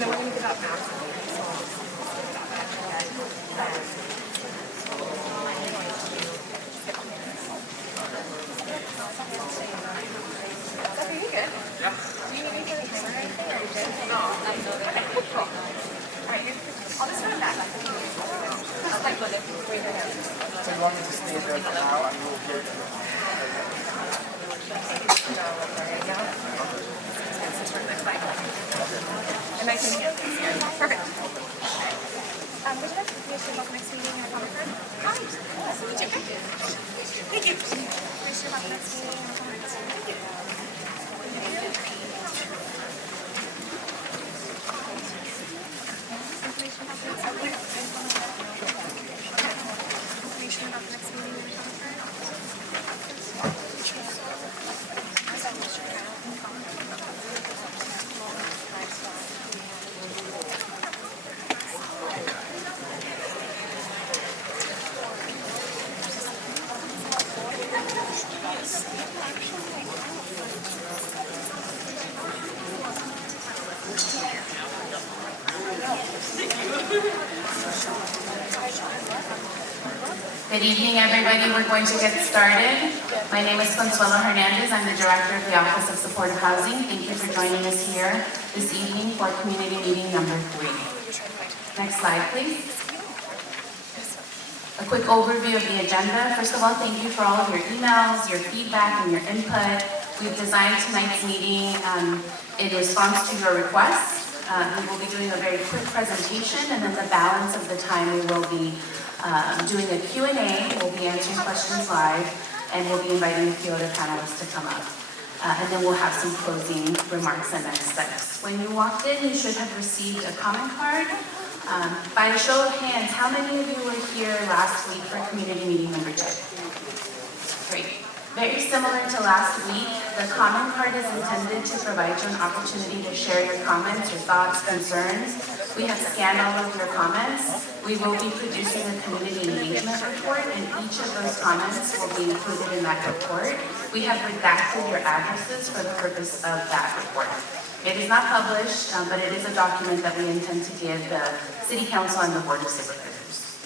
then we're going to give out maps. Okay, you good? Yeah. Do you need me for the camera or anything, or are you good? No. Okay, cool. Alright, I'll just run it back. I'll like look at wait there. So you want me to stay there for now and we'll get And I can get this here. Perfect. Would you like to finish your next meeting and a comment card? Hi. Nice to meet you. Thank you. Finish your next meeting and a comment card. Thank you. Information about the next meeting. Information about the next meeting and a comment card. Good evening, everybody. We're going to get started. My name is Consuelo Hernandez. I'm the Director of the Office of Supportive Housing. Thank you for joining us here this evening for community meeting number 3. Next slide, please. A quick overview of the agenda. First of all, thank you for all of your emails, your feedback, and your input. We've designed tonight's meeting in response to your requests. We will be doing a very quick presentation, and then the balance of the time we will be doing a Q&A. We'll be answering questions live, and we'll be inviting a few other panelists to come up. And then we'll have some closing remarks and next steps. When you walked in, you should have received a comment card. By a show of hands, how many of you were here last week for community meeting number 2? Great. Very similar to last week, the comment card is intended to provide you an opportunity to share your comments, your thoughts, concerns. We have scanned all of your comments. We will be producing a community engagement report, and each of those comments will be included in that report. We have redacted your addresses for the purpose of that report. It is not published, but it is a document that we intend to give the City Council and the Board of Supervisors.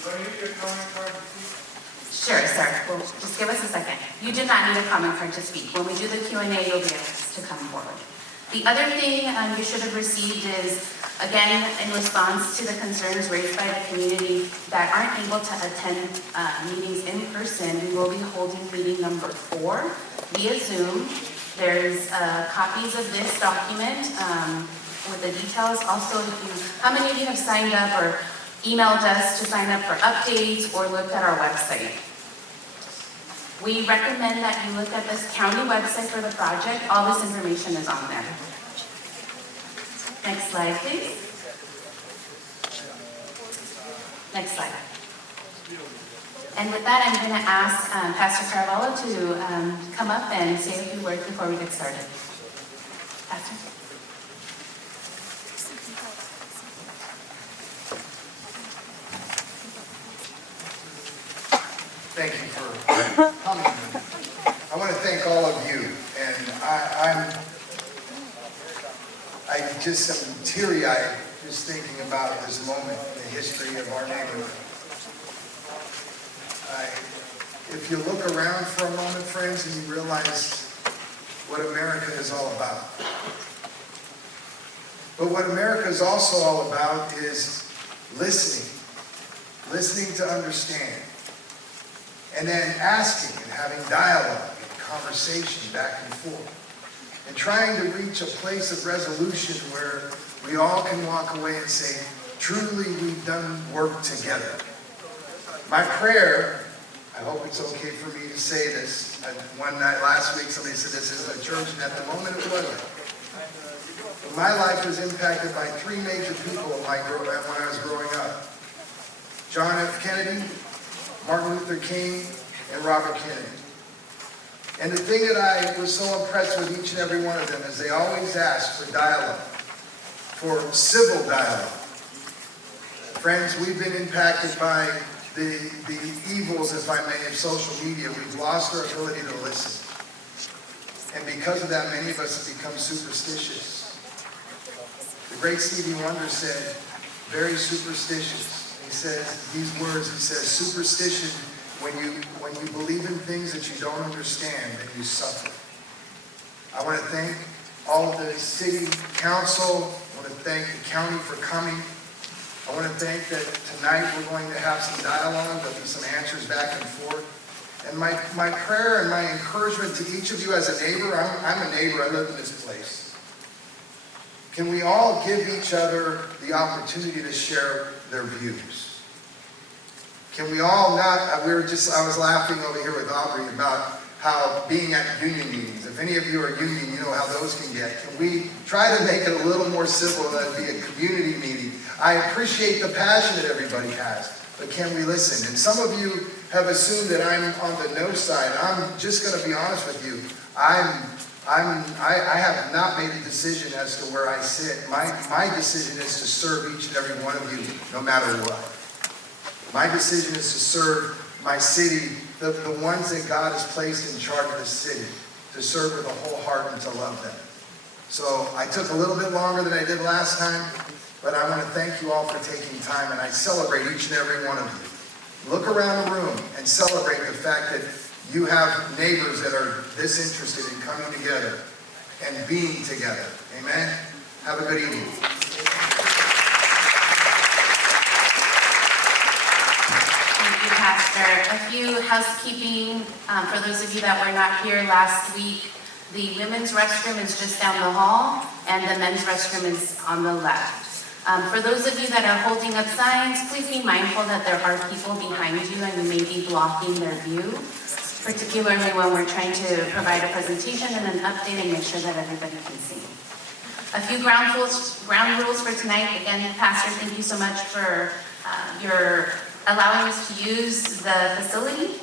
Sure, sir. Well, just give us a second. You do not need a comment card to speak. When we do the Q&A, you'll be asked to come forward. The other thing you should have received is, again, in response to the concerns raised by the community that aren't able to attend meetings in person, we will be holding meeting number 4 via Zoom. There's copies of this document with the details. Also, how many of you have signed up or emailed us to sign up for updates or looked at our website? We recommend that you look at this county website for the project. All this information is on there. Next slide, please. Next slide. And with that, I'm going to ask Pastor Caravallo to come up and say a few words before we get started. Pastor? Thank you for coming. I want to thank all of you, and I just am teary-eyed just thinking about this moment in the history of our neighborhood. If you look around for a moment, friends, and you realize what America is all about. But what America is also all about is listening to understand. And then asking and having dialogue and conversation back and forth. And trying to reach a place of resolution where we all can walk away and say, truly we've done work together. My prayer, I hope it's okay for me to say this. One night last week somebody said this is a church, and at the moment it wasn't. But my life was impacted by 3 major people when I was growing up. John F. Kennedy, Martin Luther King, and Robert Kennedy. And the thing that I was so impressed with each and every one of them is they always asked for dialogue, for civil dialogue. Friends, we've been impacted by the evils, if I may, of social media. We've lost our ability to listen. And because of that, many of us have become superstitious. The great Stevie Wonder said, very superstitious. He says these words, he says, superstition, when you believe in things that you don't understand, then you suffer. I want to thank all of the city council. I want to thank the county for coming. I want to thank that tonight we're going to have some dialogue, there'll be some answers back and forth. And my prayer and my encouragement to each of you as a neighbor, I'm a neighbor, I live in this place. Can we all give each other the opportunity to share their views? Can we all not, I was laughing over here with Aubrey about how being at union meetings, if any of you are union, you know how those can get. Can we try to make it a little more civil than be a community meeting? I appreciate the passion that everybody has, but can we listen? And some of you have assumed that I'm on the no side. I'm just going to be honest with you. I have not made a decision as to where I sit. My decision is to serve each and every one of you, no matter what. My decision is to serve my city, the ones that God has placed in charge of the city, to serve with a whole heart and to love them. So I took a little bit longer than I did last time, but I want to thank you all for taking time, and I celebrate each and every one of you. Look around the room and celebrate the fact that you have neighbors that are this interested in coming together and being together. Amen? Have a good evening. Pastor. A few housekeeping for those of you that were not here last week. The women's restroom is just down the hall, and the men's restroom is on the left. For those of you that are holding up signs, please be mindful that there are people behind you and you may be blocking their view, particularly when we're trying to provide a presentation and an update and make sure that everybody can see. A few ground rules for tonight. Again, Pastor, thank you so much for your allowing us to use the facility.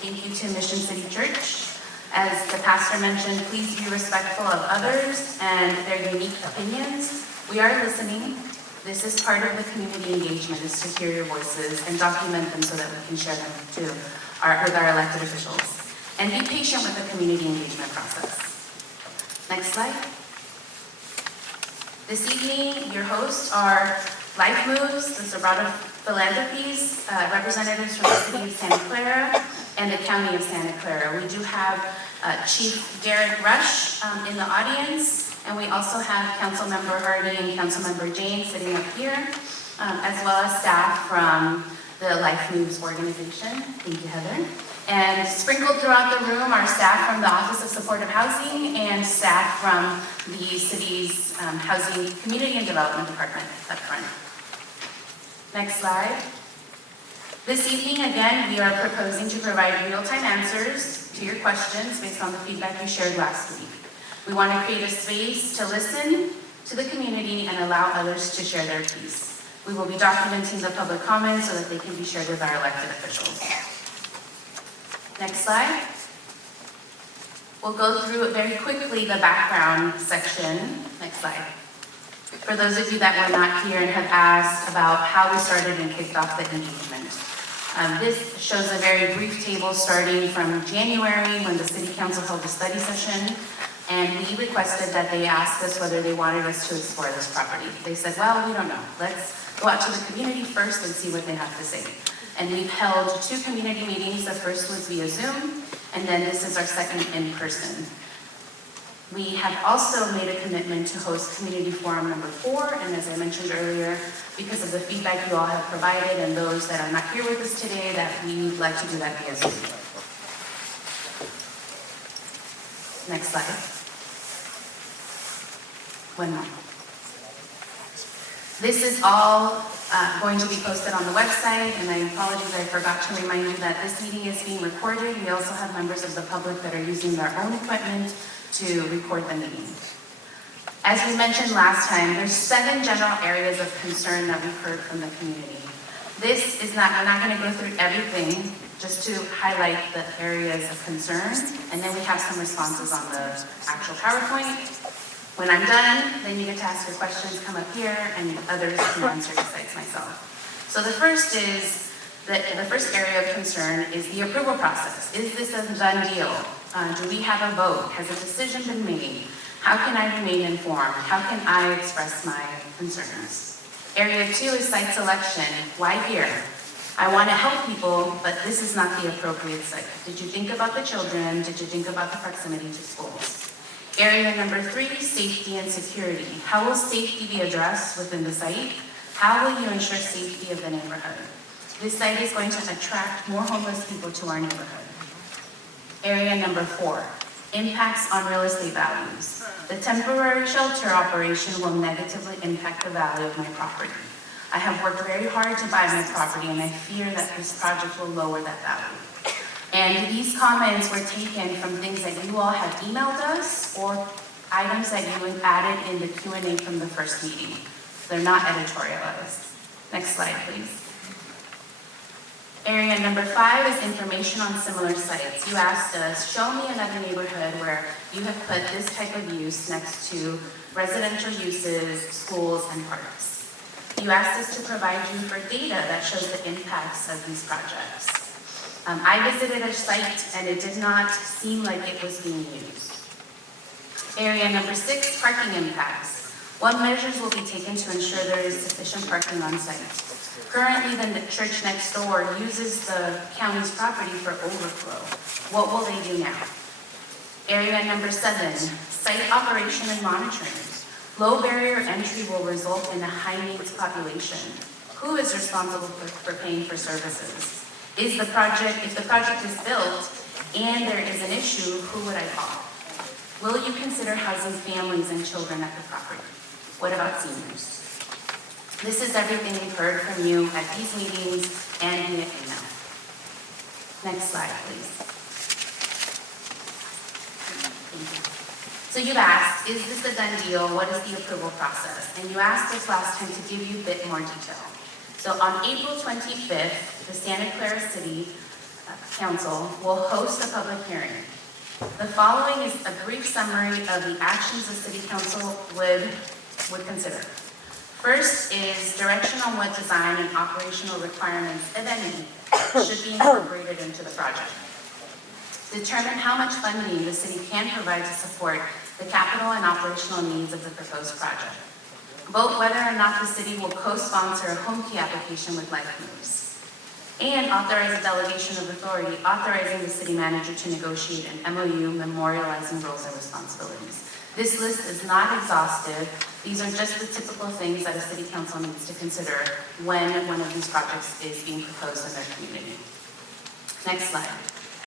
Thank you to Mission City Church. As the pastor mentioned, please be respectful of others and their unique opinions. We are listening. This is part of the community engagement, is to hear your voices and document them so that we can share them with our elected officials. And be patient with the community engagement process. Next slide. This evening, your hosts are Life Moves, the Sobrado Philanthropies, representatives from the City of Santa Clara and the County of Santa Clara. We do have Chief Derek Rush in the audience, and we also have Councilmember Hardy and Councilmember Jane sitting up here, as well as staff from the Life Moves organization. Thank you, Heather. And sprinkled throughout the room are staff from the Office of Supportive Housing and staff from the city's Housing, Community and Development Department up front. Next slide. This evening, again, we are proposing to provide real-time answers to your questions based on the feedback you shared last week. We want to create a space to listen to the community and allow others to share their piece. We will be documenting the public comments so that they can be shared with our elected officials. Next slide. We'll go through very quickly the background section. Next slide. For those of you that were not here and have asked about how we started and kicked off the engagement. This shows a very brief table starting from January when the City Council held a study session, and we requested that they ask us whether they wanted us to explore this property. They said, well, we don't know. Let's go out to the community first and see what they have to say. And we've held 2 community meetings. The first was via Zoom, and then this is our second in person. We have also made a commitment to host Community Forum number 4, and as I mentioned earlier, because of the feedback you all have provided and those that are not here with us today, that we'd like to do that via Zoom. Next slide. One more. This is all going to be posted on the website, and I apologize, I forgot to remind you that this meeting is being recorded. We also have members of the public that are using their own equipment to record the meeting. As we mentioned last time, there's 7 general areas of concern that we've heard from the community. This is not, I'm not going to go through everything, just to highlight the areas of concern, and then we have some responses on the actual PowerPoint. When I'm done, then you get to ask your questions, come up here, and others can answer besides myself. So the first area of concern is the approval process. Is this a done deal? Do we have a vote? Has a decision been made? How can I remain informed? How can I express my concerns? Area 2 is site selection. Why here? I want to help people, but this is not the appropriate site. Did you think about the children? Did you think about the proximity to schools? Area number 3, safety and security. How will safety be addressed within the site? How will you ensure safety of the neighborhood? This site is going to attract more homeless people to our neighborhood. Area number 4, impacts on real estate values. The temporary shelter operation will negatively impact the value of my property. I have worked very hard to buy my property, and I fear that this project will lower that value. And these comments were taken from things that you all have emailed us or items that you added in the Q&A from the first meeting. They're not editorialized. Next slide, please. Area number 5 is information on similar sites. You asked us, show me another neighborhood where you have put this type of use next to residential uses, schools, and parks. You asked us to provide you for data that shows the impacts of these projects. I visited a site and it did not seem like it was being used. Area number 6, parking impacts. What measures will be taken to ensure there is sufficient parking on site? Currently, the church next door uses the county's property for overflow. What will they do now? Area number 7, site operation and monitoring. Low barrier entry will result in a high needs population. Who is responsible for paying for services? If the project is built and there is an issue, who would I call? Will you consider housing families and children at the property? What about seniors? This is everything we've heard from you at these meetings and via email. Next slide, please. Thank you. So you've asked, is this a done deal? What is the approval process? And you asked us last time to give you a bit more detail. So on April 25th, the Santa Clara City Council will host a public hearing. The following is a brief summary of the actions the City Council would consider. First is direction on what design and operational requirements, if any, should be incorporated into the project. Determine how much funding the city can provide to support the capital and operational needs of the proposed project. Vote whether or not the city will co-sponsor a home key application with Life Moves. And authorize a delegation of authority, authorizing the city manager to negotiate an MOU memorializing roles and responsibilities. This list is not exhaustive. These are just the typical things that a city council needs to consider when one of these projects is being proposed in their community. Next slide.